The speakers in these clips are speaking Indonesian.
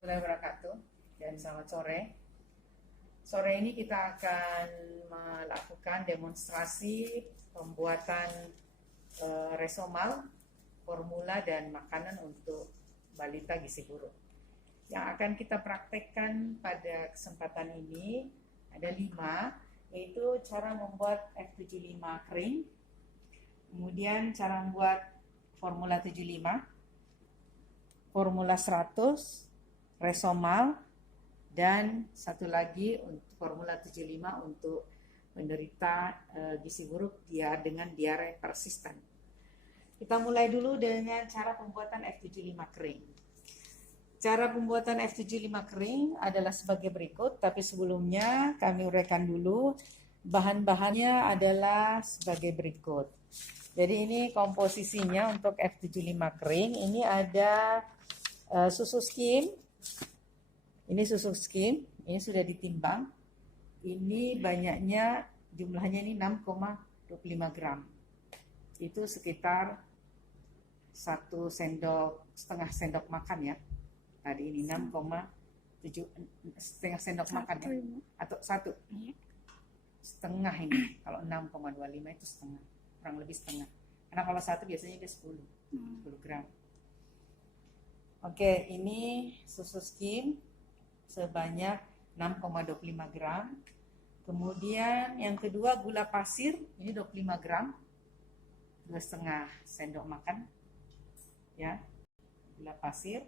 Warahmatullahi wabarakatuh dan selamat sore. Sore ini kita akan melakukan demonstrasi pembuatan resomal, formula dan makanan untuk balita gizi buruk. Yang akan kita praktekkan pada kesempatan ini ada 5, yaitu cara membuat F75 kering, kemudian cara membuat formula 75, formula 100, resomal, dan satu lagi untuk formula 75 untuk penderita gizi buruk dengan diare persisten. Kita mulai dulu dengan cara pembuatan F75 kering. Cara pembuatan F75 kering adalah sebagai berikut, tapi sebelumnya kami uraikan dulu bahan-bahannya adalah sebagai berikut. Jadi ini komposisinya untuk F75 kering. Ini ada susu skim. Ini susu skim, ini sudah ditimbang. Ini banyaknya, jumlahnya ini 6,25 gram. Itu sekitar 1,5 sendok makan ya. Tadi ini 6,7 setengah sendok makan ya. Atau 1 setengah ini. Kalau 6,25 itu setengah, kurang lebih setengah. Karena kalau 1 biasanya dia 10 gram. Oke, ini susu skim sebanyak 6,25 gram. Kemudian yang kedua gula pasir, ini 25 gram, 2,5 sendok makan ya, gula pasir.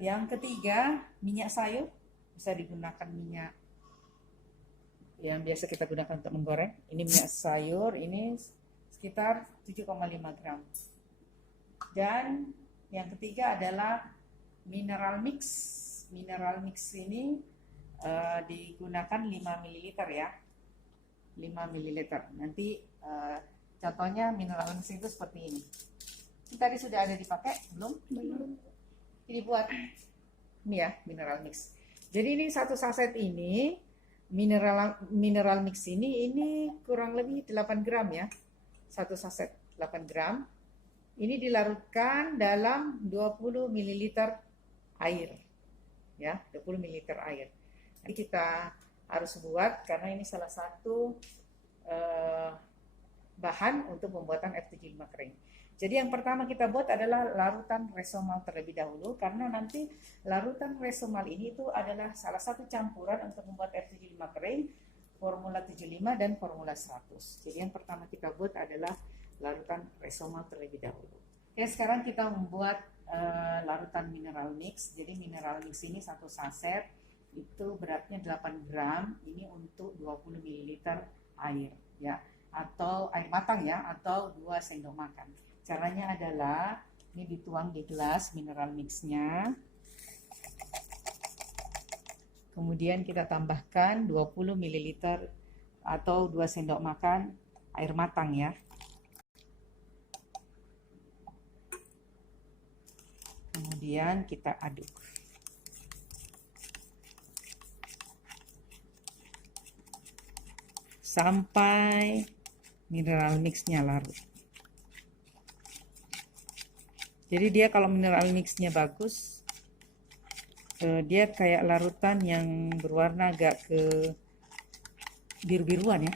Yang ketiga minyak sayur, bisa digunakan minyak yang biasa kita gunakan untuk menggoreng. Ini minyak sayur, ini sekitar 7,5 gram. Dan yang ketiga adalah mineral mix. Mineral mix ini digunakan 5 ml ya. 5 ml. Nanti contohnya mineral mix itu seperti ini. Ini tadi sudah ada dipakai? Belum? Ini buat ini ya, mineral mix. Jadi ini satu saset ini mineral mix ini kurang lebih 8 gram ya. Satu saset 8 gram. Ini dilarutkan dalam 20 ml air. Ya, 20 ml air. Jadi kita harus buat karena ini salah satu bahan untuk pembuatan F75 kering. Jadi yang pertama kita buat adalah larutan resomal terlebih dahulu, karena nanti larutan resomal ini itu adalah salah satu campuran untuk membuat F75 kering, formula 75 dan formula 100. Jadi yang pertama kita buat adalah larutan resomal terlebih dahulu. Oke, sekarang kita membuat larutan mineral mix. Jadi mineral mix ini satu saset itu beratnya 8 gram. Ini untuk 20 ml air ya, atau air matang ya, atau 2 sendok makan. Caranya adalah ini dituang di gelas mineral mixnya. Kemudian kita tambahkan 20 ml atau 2 sendok makan air matang ya. Kemudian kita aduk. Sampai mineral mixnya larut. Jadi dia kalau mineral mixnya bagus, dia kayak larutan yang berwarna agak ke biru-biruan ya,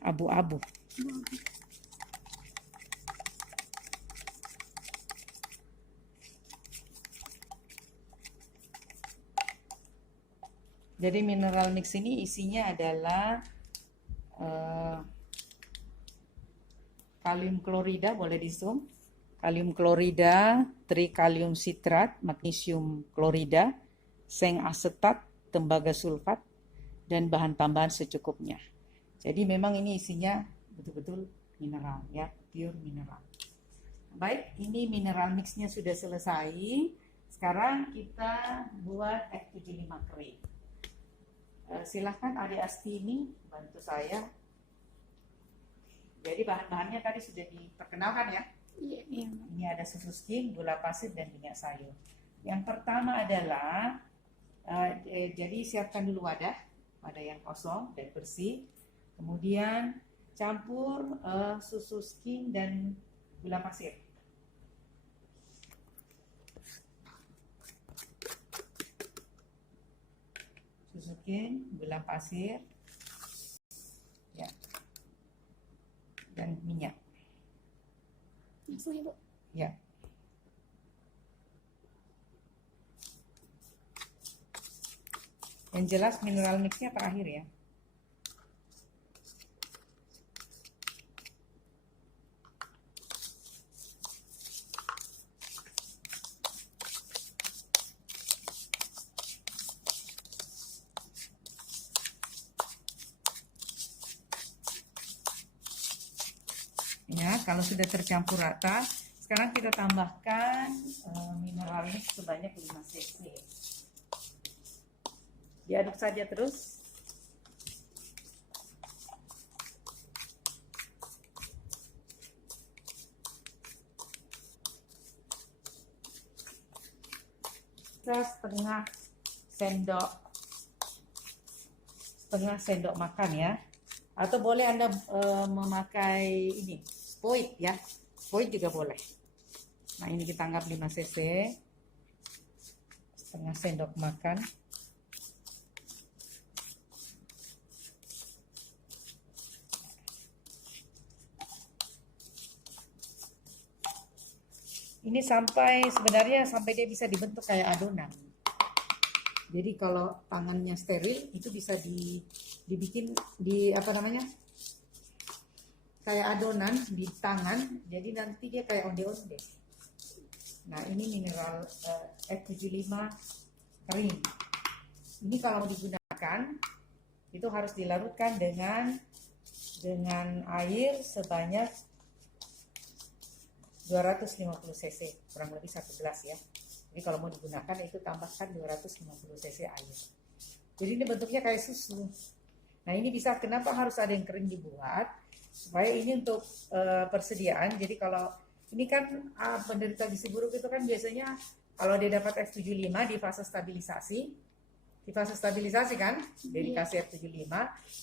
abu-abu. Jadi mineral mix ini isinya adalah kalium klorida, boleh di zoom, kalium klorida, trikalium sitrat, magnesium klorida, seng asetat, tembaga sulfat, dan bahan tambahan secukupnya. Jadi memang ini isinya betul-betul mineral ya, pure mineral. Baik, ini mineral mixnya sudah selesai. Sekarang kita buat F75 kering. Silahkan adik Asti ini bantu saya. Jadi bahan-bahannya tadi sudah diperkenalkan ya. Iya. Ini ada susu skim, gula pasir, dan minyak sayur. Yang pertama adalah jadi siapkan dulu wadah yang kosong dan bersih. Kemudian campur susu skim dan gula pasir. masukin gula pasir ya, dan minyak. Langsung ya, Bu. Ya. Yang jelas mineral mixnya terakhir ya. Ya, kalau sudah tercampur rata, sekarang kita tambahkan mineral mix sebanyak 5 cc. Diaduk saja terus. Setengah sendok makan ya. Atau boleh Anda memakai ini spoit ya, spoit juga boleh. Nah ini kita anggap 5 cc, setengah sendok makan. Ini sebenarnya sampai dia bisa dibentuk kayak adonan. Jadi kalau tangannya steril itu bisa dibikin kayak adonan di tangan, jadi nanti dia kayak onde-onde. Nah ini mineral F75 kering. Ini kalau mau digunakan itu harus dilarutkan dengan air sebanyak 250 cc, kurang lebih 1 gelas ya. Jadi kalau mau digunakan itu tambahkan 250 cc air. Jadi ini bentuknya kayak susu. Nah ini bisa, kenapa harus ada yang kering dibuat? Supaya ini untuk persediaan. Jadi kalau ini kan penderita gizi buruk itu kan biasanya kalau dia dapat F75 di fase stabilisasi kan, dia dikasih F75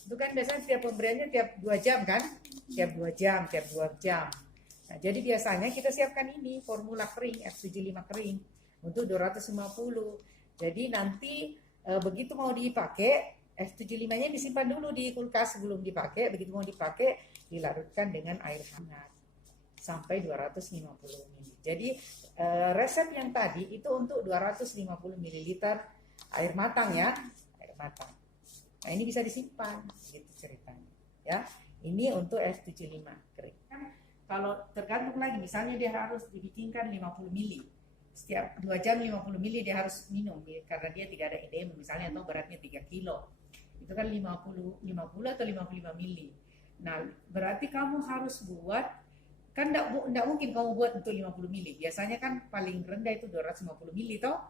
itu kan biasanya tiap pemberiannya tiap 2 jam kan, tiap 2 jam. Nah, jadi biasanya kita siapkan ini formula kering F75 kering untuk 250. Jadi nanti begitu mau dipakai F75-nya disimpan dulu di kulkas sebelum dipakai. Begitu mau dipakai dilarutkan dengan air hangat sampai 250 ml. Jadi resep yang tadi itu untuk 250 ml air matang ya, air matang. Nah ini bisa disimpan, gitu ceritanya. Ya, ini untuk F75 kering. Kalau tergantung lagi, misalnya dia harus dibikinkan 50 ml. Setiap 2 jam 50 ml dia harus minum karena dia tidak ada edema misalnya, atau beratnya 3 kilo. Itu kan 50 atau 55 ml. Nah, berarti kamu harus buat, kan enggak mungkin kamu buat untuk 50 ml. Biasanya kan paling rendah itu 250 ml toh.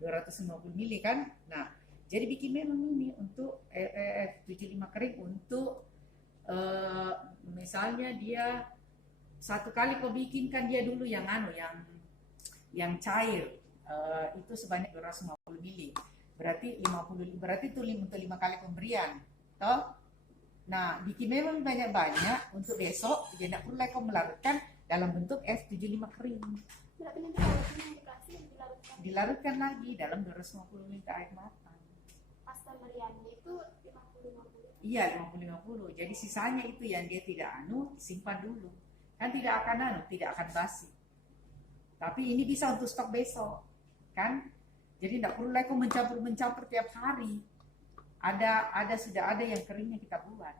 250 ml kan. Nah, jadi bikin memang ini untuk F75 kering untuk misalnya dia satu kali kau bikinkan dia dulu yang cair itu sebanyak 250 ml. Berarti 50, berarti itu untuk 5 kali pemberian. Toh? Nah, bikin memang banyak-banyak untuk besok, jadi tidak perlu kau melarutkan dalam bentuk F75 kering. Berarti nanti kalau dikasih dilarutkan lagi dalam 250 ml air matang. Pas pemberiannya itu 50-50. Iya, 50-50. Jadi sisanya itu yang dia tidak simpan dulu. Kan tidak akan basi. Tapi ini bisa untuk stok besok, kan? Jadi tidak perlu lagi mencampur tiap hari. Sudah ada yang keringnya kita buat.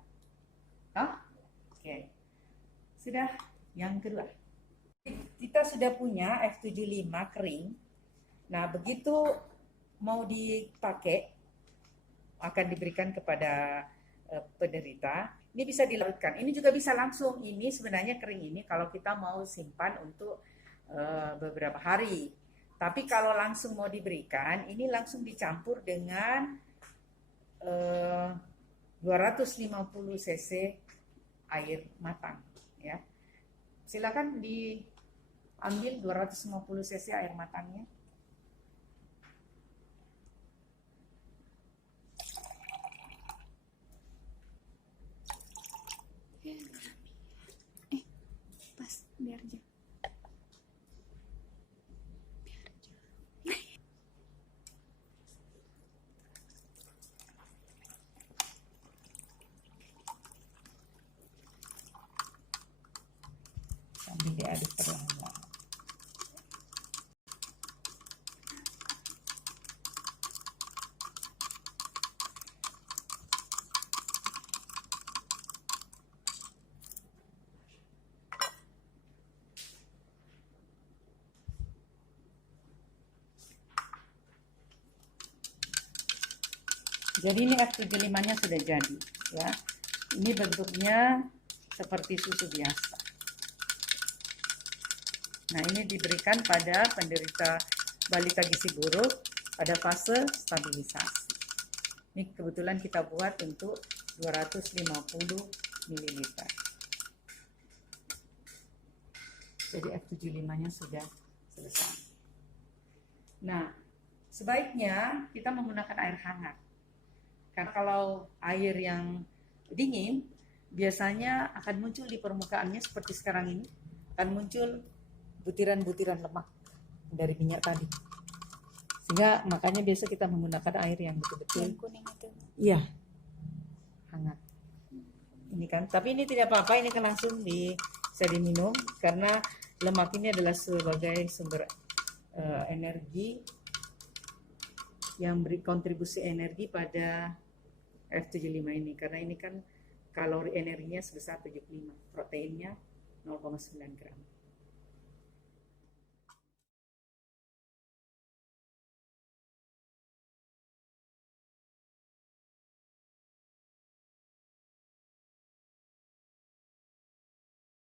Oke. Sudah yang kedua. Kita sudah punya F75 kering. Nah, begitu mau dipakai akan diberikan kepada penderita. Ini bisa dilarutkan. Ini juga bisa langsung. Ini sebenarnya kering ini kalau kita mau simpan untuk beberapa hari. Tapi kalau langsung mau diberikan, ini langsung dicampur dengan 250 cc air matang. Ya, silakan diambil 250 cc air matangnya. Pas biar aja. Jadi ini F75-nya sudah jadi, ya. Ini bentuknya seperti susu biasa. Nah, ini diberikan pada penderita balita gizi buruk pada fase stabilisasi. Ini kebetulan kita buat untuk 250 ml. Jadi F75-nya sudah selesai. Nah, sebaiknya kita menggunakan air hangat. Karena kalau air yang dingin, biasanya akan muncul di permukaannya seperti sekarang ini, akan muncul butiran-butiran lemak dari minyak tadi. Sehingga makanya biasa kita menggunakan air yang betul-betul Yang kuning itu. iya, hangat. Ini kan, tapi ini tidak apa-apa, ini kan langsung bisa diminum karena lemak ini adalah sebagai sumber energi yang beri kontribusi energi pada F75 ini, karena ini kan kalori energinya sebesar 75, proteinnya 0,9 gram.